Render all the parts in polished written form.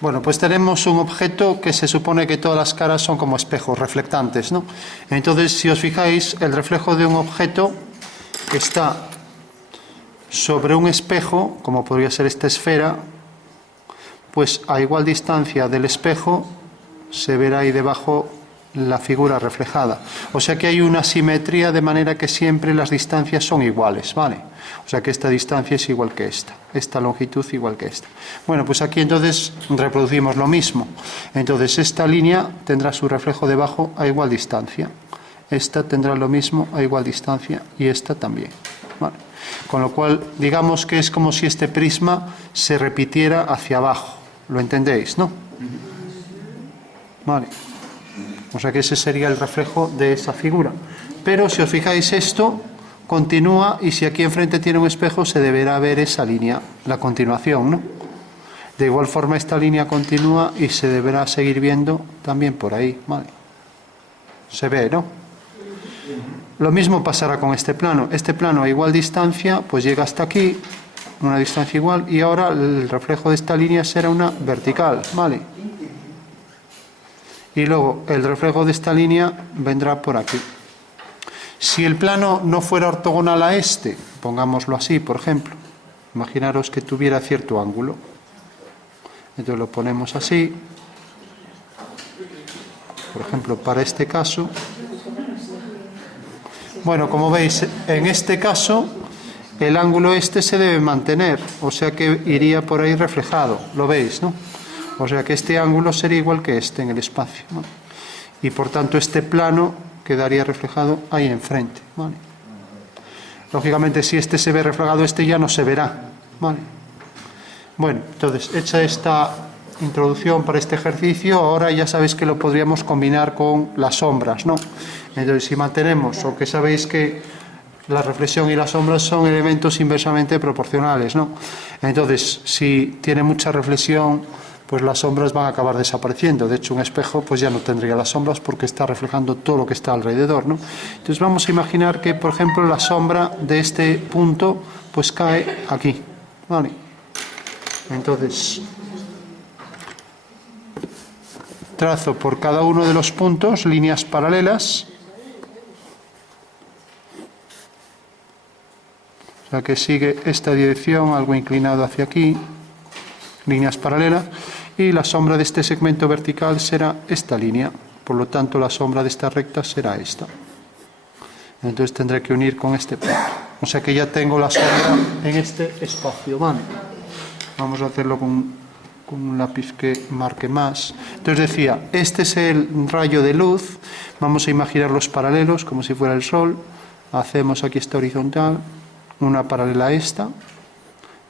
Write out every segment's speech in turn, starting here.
Bueno, pues tenemos un objeto que se supone que todas las caras son como espejos reflectantes, ¿no? Entonces, si os fijáis, el reflejo de un objeto que está sobre un espejo, como podría ser esta esfera, pues a igual distancia del espejo se verá ahí debajo la figura reflejada. O sea que hay una simetría de manera que siempre las distancias son iguales, ¿vale? O sea que esta distancia es igual que esta longitud igual que esta. Bueno, pues aquí entonces reproducimos lo mismo. Entonces esta línea tendrá su reflejo debajo a igual distancia. Esta tendrá lo mismo a igual distancia y esta también, ¿vale? Con lo cual, digamos que es como si este prisma se repitiera hacia abajo. ¿Lo entendéis, no? Vale. O sea que ese sería el reflejo de esa figura. Pero si os fijáis, esto continúa y si aquí enfrente tiene un espejo se deberá ver esa línea, la continuación, ¿no? De igual forma esta línea continúa y se deberá seguir viendo también por ahí, ¿vale? Se ve, ¿no? Lo mismo pasará con este plano. Este plano a igual distancia, pues llega hasta aquí, una distancia igual, y ahora el reflejo de esta línea será una vertical, ¿vale? Y luego el reflejo de esta línea vendrá por aquí. Si el plano no fuera ortogonal a este, pongámoslo así, por ejemplo, imaginaros que tuviera cierto ángulo. Entonces lo ponemos así. Por ejemplo, para este caso. Bueno, como veis, en este caso el ángulo este se debe mantener, o sea que iría por ahí reflejado, lo veis, ¿no? O sea que este ángulo sería igual que este en el espacio, ¿no? Y por tanto este plano quedaría reflejado ahí enfrente, ¿vale? Lógicamente si este se ve reflejado, este ya no se verá, ¿vale? Bueno, entonces hecha esta introducción para este ejercicio, ahora ya sabéis que lo podríamos combinar con las sombras, ¿no? Entonces si mantenemos, o que sabéis que la reflexión y las sombras son elementos inversamente proporcionales, ¿no? Entonces si tiene mucha reflexión, pues las sombras van a acabar desapareciendo. De hecho, un espejo pues ya no tendría las sombras porque está reflejando todo lo que está alrededor, ¿no? Entonces vamos a imaginar que, por ejemplo, la sombra de este punto pues cae aquí, ¿vale? Entonces trazo por cada uno de los puntos líneas paralelas. O sea que sigue esta dirección, algo inclinado hacia aquí, líneas paralelas, y la sombra de este segmento vertical será esta línea, por lo tanto la sombra de esta recta será esta. Entonces tendré que unir con este punto. O sea que ya tengo la sombra en este espacio, ¿vale? Vamos a hacerlo con un lápiz que marque más. Entonces decía, este es el rayo de luz, vamos a imaginar los paralelos como si fuera el sol, hacemos aquí esta horizontal, una paralela a esta,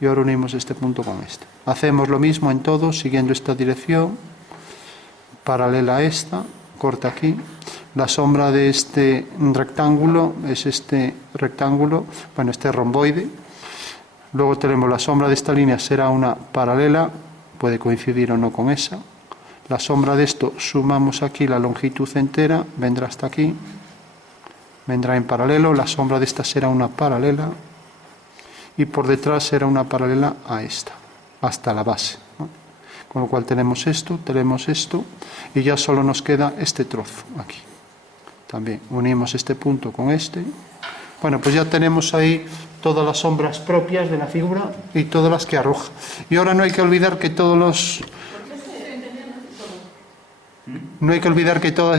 y ahora unimos este punto con este. Hacemos lo mismo en todos, siguiendo esta dirección, paralela a esta, corta aquí. La sombra de este rectángulo es este rectángulo, bueno, este romboide. Luego tenemos la sombra de esta línea, será una paralela, puede coincidir o no con esa. La sombra de esto, sumamos aquí la longitud entera, vendrá hasta aquí, vendrá en paralelo. La sombra de esta será una paralela, y por detrás será una paralela a esta, hasta la base, ¿no? Con lo cual tenemos esto, y ya solo nos queda este trozo aquí. También unimos este punto con este. Bueno, pues ya tenemos ahí todas las sombras propias de la figura y todas las que arroja. Y ahora no hay que olvidar que todas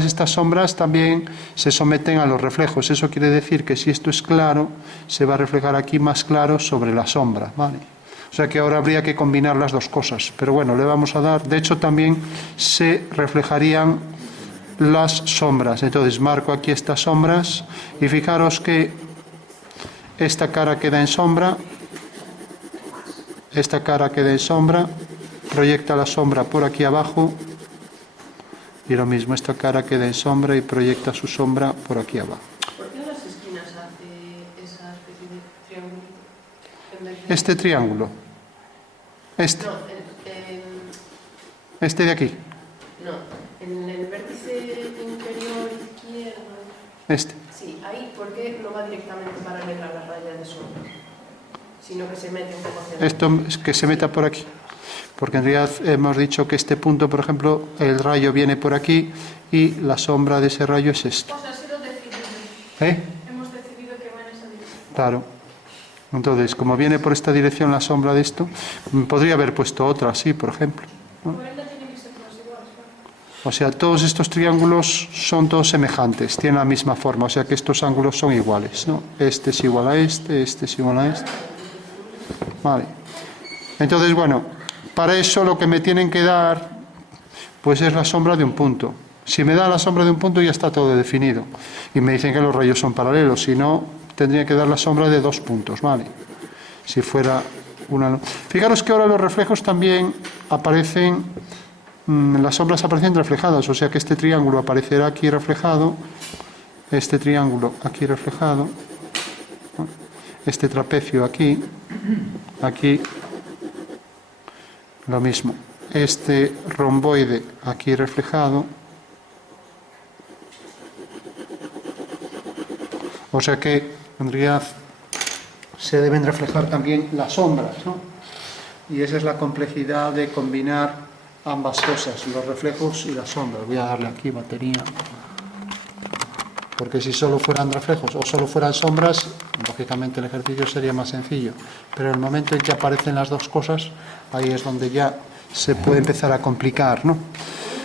estas sombras también se someten a los reflejos. Eso quiere decir que si esto es claro, se va a reflejar aquí más claro sobre la sombra, ¿vale? O sea que ahora habría que combinar las dos cosas. Pero bueno, le vamos a dar... De hecho, también se reflejarían las sombras. Entonces marco aquí estas sombras y fijaros que esta cara queda en sombra, esta cara queda en sombra, proyecta la sombra por aquí abajo. Y lo mismo, esta cara queda en sombra y proyecta su sombra por aquí abajo. ¿Por qué en las esquinas hace esa especie de triángulo? Este triángulo. Este. No, Este de aquí. No, en el vértice inferior izquierdo. Este. Sí, ahí, ¿por qué no va directamente paralela a la raya de sombra? Sino que se mete un poco hacia Esto es que se meta por aquí. porque en realidad hemos dicho que este punto, por ejemplo, el rayo viene por aquí y la sombra de ese rayo es esto. Pues así lo decidimos. Hemos decidido que va en esa dirección. Claro. Entonces, como viene por esta dirección la sombra de esto, podría haber puesto otra así, por ejemplo, ¿no? Por ende tienen que ser todos iguales, ¿no? O sea, todos estos triángulos son todos semejantes, tienen la misma forma, o sea que estos ángulos son iguales, ¿no? Este es igual a este es igual a este. Vale. Entonces, bueno, para eso lo que me tienen que dar, pues es la sombra de un punto. Si me da la sombra de un punto ya está todo definido. Y me dicen que los rayos son paralelos, si no, tendría que dar la sombra de 2 puntos, ¿vale? Si fuera una... Fijaros que ahora los reflejos también aparecen, las sombras aparecen reflejadas, o sea que este triángulo aparecerá aquí reflejado, este triángulo aquí reflejado, ¿no? Este trapecio aquí, aquí, lo mismo. Este romboide aquí reflejado. O sea que en realidad se deben reflejar también las sombras, ¿no? Y esa es la complejidad de combinar ambas cosas, los reflejos y las sombras. Voy a darle aquí batería, porque si solo fueran reflejos o solo fueran sombras, lógicamente el ejercicio sería más sencillo. Pero en el momento en que aparecen las dos cosas, ahí es donde ya se puede empezar a complicar, ¿no?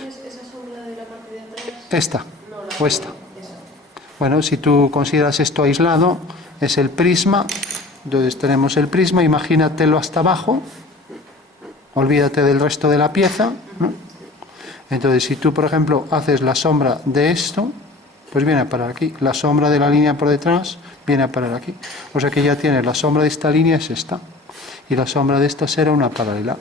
¿Es esa sombra de la parte de atrás? Esta, No, la o esta. esa. Bueno, si tú consideras esto aislado, es el prisma. Entonces tenemos el prisma, imagínatelo hasta abajo, olvídate del resto de la pieza, ¿no? Entonces, si tú, por ejemplo, haces la sombra de esto, pues viene a parar aquí. La sombra de la línea por detrás viene a parar aquí. O sea que ya tienes la sombra de esta línea es esta. Y la sombra de esta será una paralela.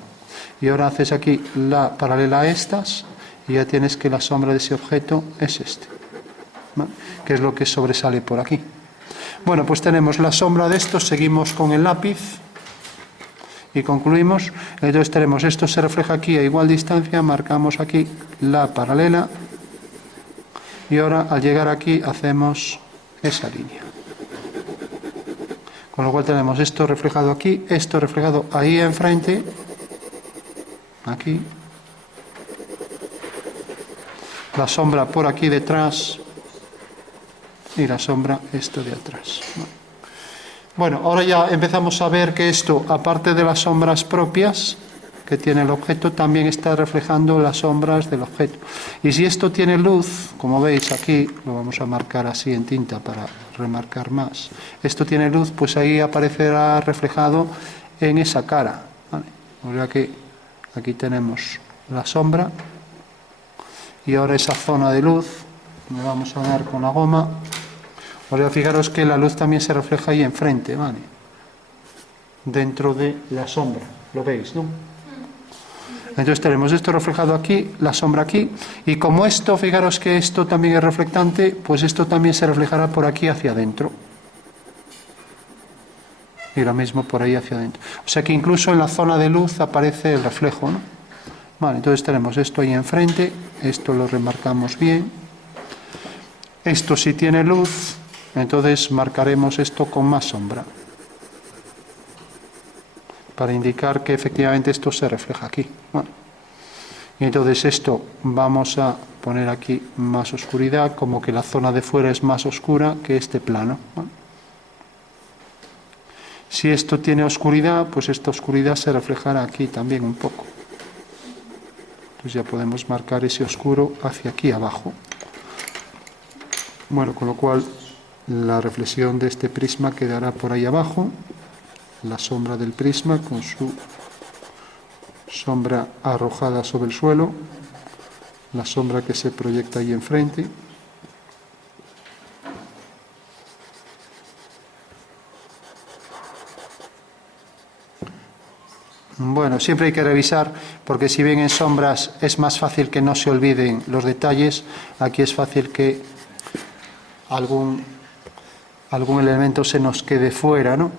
Y ahora haces aquí la paralela a estas y ya tienes que la sombra de ese objeto es este, ¿no? Que es lo que sobresale por aquí. Bueno, pues tenemos la sombra de esto, seguimos con el lápiz y concluimos. Entonces tenemos esto se refleja aquí a igual distancia, marcamos aquí la paralela y ahora al llegar aquí hacemos esa línea. Con lo cual tenemos esto reflejado aquí, esto reflejado ahí enfrente, aquí, la sombra por aquí detrás y la sombra esto de atrás. Bueno, ahora ya empezamos a ver que esto, aparte de las sombras propias que tiene el objeto, también está reflejando las sombras del objeto. Y si esto tiene luz, como veis aquí, lo vamos a marcar así en tinta para remarcar más, esto tiene luz, pues ahí aparecerá reflejado en esa cara, ¿vale? O sea que aquí tenemos la sombra y ahora esa zona de luz, le vamos a dar con la goma. O sea, fijaros que la luz también se refleja ahí enfrente, ¿vale? Dentro de la sombra, lo veis, ¿no? Entonces tenemos esto reflejado aquí, la sombra aquí, y como esto, fijaros que esto también es reflectante, pues esto también se reflejará por aquí hacia adentro. Y lo mismo por ahí hacia adentro. O sea que incluso en la zona de luz aparece el reflejo, ¿no? Vale, entonces tenemos esto ahí enfrente, esto lo remarcamos bien. Esto si tiene luz, entonces marcaremos esto con más sombra, para indicar que efectivamente esto se refleja aquí. Bueno, y entonces esto vamos a poner aquí más oscuridad, como que la zona de fuera es más oscura que este plano. Bueno, si esto tiene oscuridad, pues esta oscuridad se reflejará aquí también un poco. Entonces ya podemos marcar ese oscuro hacia aquí abajo. Bueno, con lo cual la reflexión de este prisma quedará por ahí abajo, la sombra del prisma con su sombra arrojada sobre el suelo, la sombra que se proyecta ahí enfrente. Bueno, siempre hay que revisar, porque si bien en sombras es más fácil que no se olviden los detalles, aquí es fácil que algún elemento se nos quede fuera, ¿no?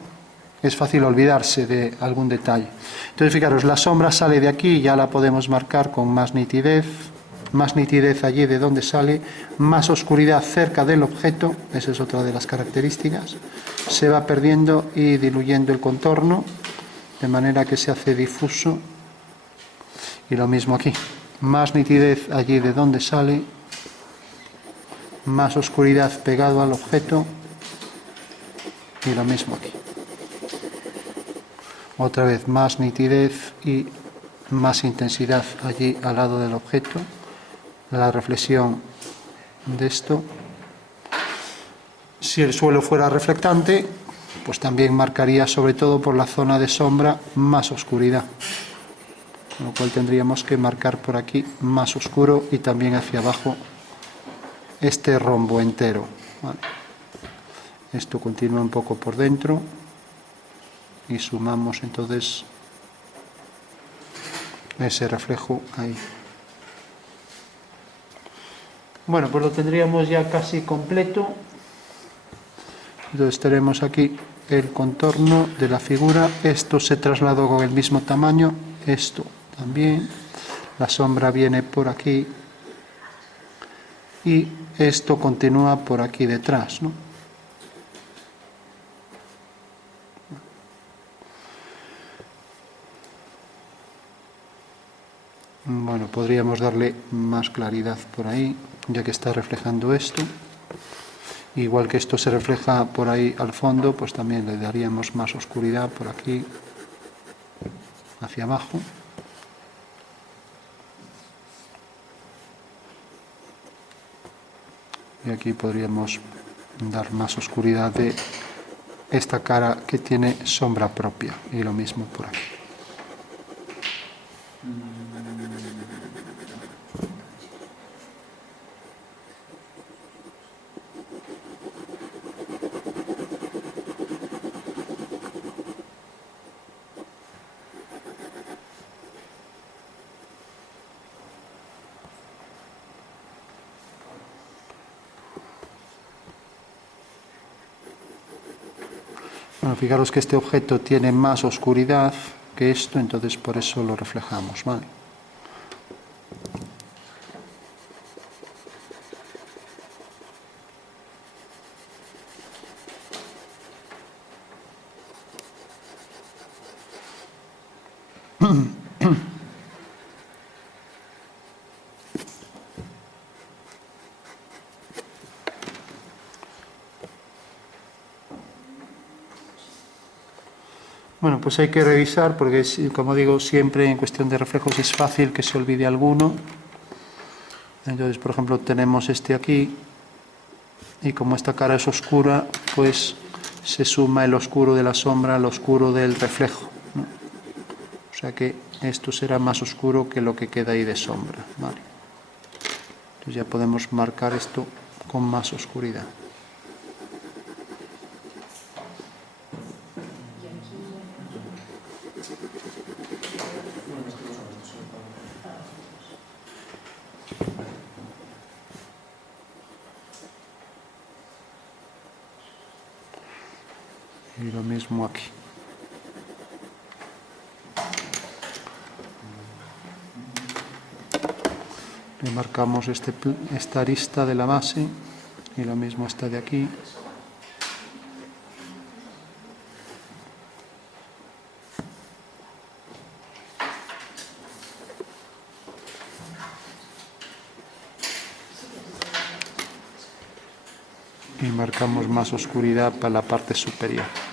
Es fácil olvidarse de algún detalle. Entonces, fijaros, la sombra sale de aquí, ya la podemos marcar con más nitidez allí de donde sale, más oscuridad cerca del objeto, esa es otra de las características, se va perdiendo y diluyendo el contorno, de manera que se hace difuso Y lo mismo aquí, más nitidez allí de donde sale, más oscuridad pegado al objeto, y lo mismo aquí. Otra vez más nitidez y más intensidad allí al lado del objeto, la reflexión de esto. Si el suelo fuera reflectante, pues también marcaría sobre todo por la zona de sombra más oscuridad, con lo cual tendríamos que marcar por aquí más oscuro y también hacia abajo este rombo entero. Vale. Esto continúa un poco por dentro y sumamos entonces ese reflejo ahí. Bueno, pues lo tendríamos ya casi completo. Entonces tenemos aquí el contorno de la figura. Esto se trasladó con el mismo tamaño, esto también. La sombra viene por aquí y esto continúa por aquí detrás, ¿no? Bueno, podríamos darle más claridad por ahí, ya que está reflejando esto. Igual que esto se refleja por ahí al fondo, pues también le daríamos más oscuridad por aquí, hacia abajo. Y aquí podríamos dar más oscuridad de esta cara que tiene sombra propia, y lo mismo por aquí. Bueno, fijaros que este objeto tiene más oscuridad que esto, entonces por eso lo reflejamos, ¿vale? Bueno, pues hay que revisar porque, como digo, siempre en cuestión de reflejos es fácil que se olvide alguno. Entonces, por ejemplo, tenemos este aquí y como esta cara es oscura, pues se suma el oscuro de la sombra al oscuro del reflejo, ¿no? O sea que esto será más oscuro que lo que queda ahí de sombra, ¿vale? Entonces ya podemos marcar esto con más oscuridad. Y lo mismo aquí. Le marcamos esta arista de la base y lo mismo esta de aquí. Y marcamos más oscuridad para la parte superior.